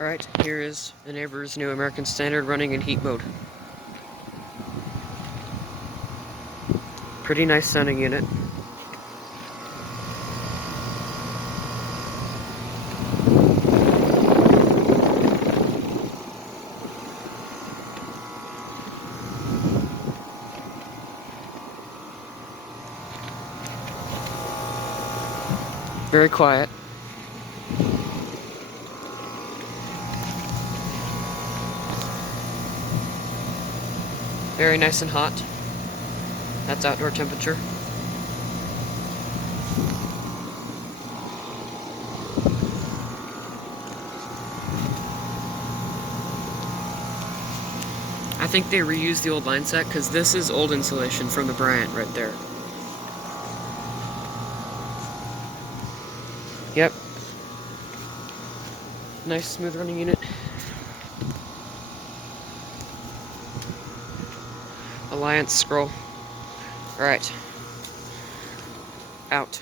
Alright, here is the neighbor's new American Standard running in heat mode. Pretty nice sounding unit. Very quiet. Very nice and hot. That's outdoor temperature. I think they reused the old line set because this is old insulation from the Bryant right there. Yep. Nice smooth running unit. Alliance scroll. Alright. Out.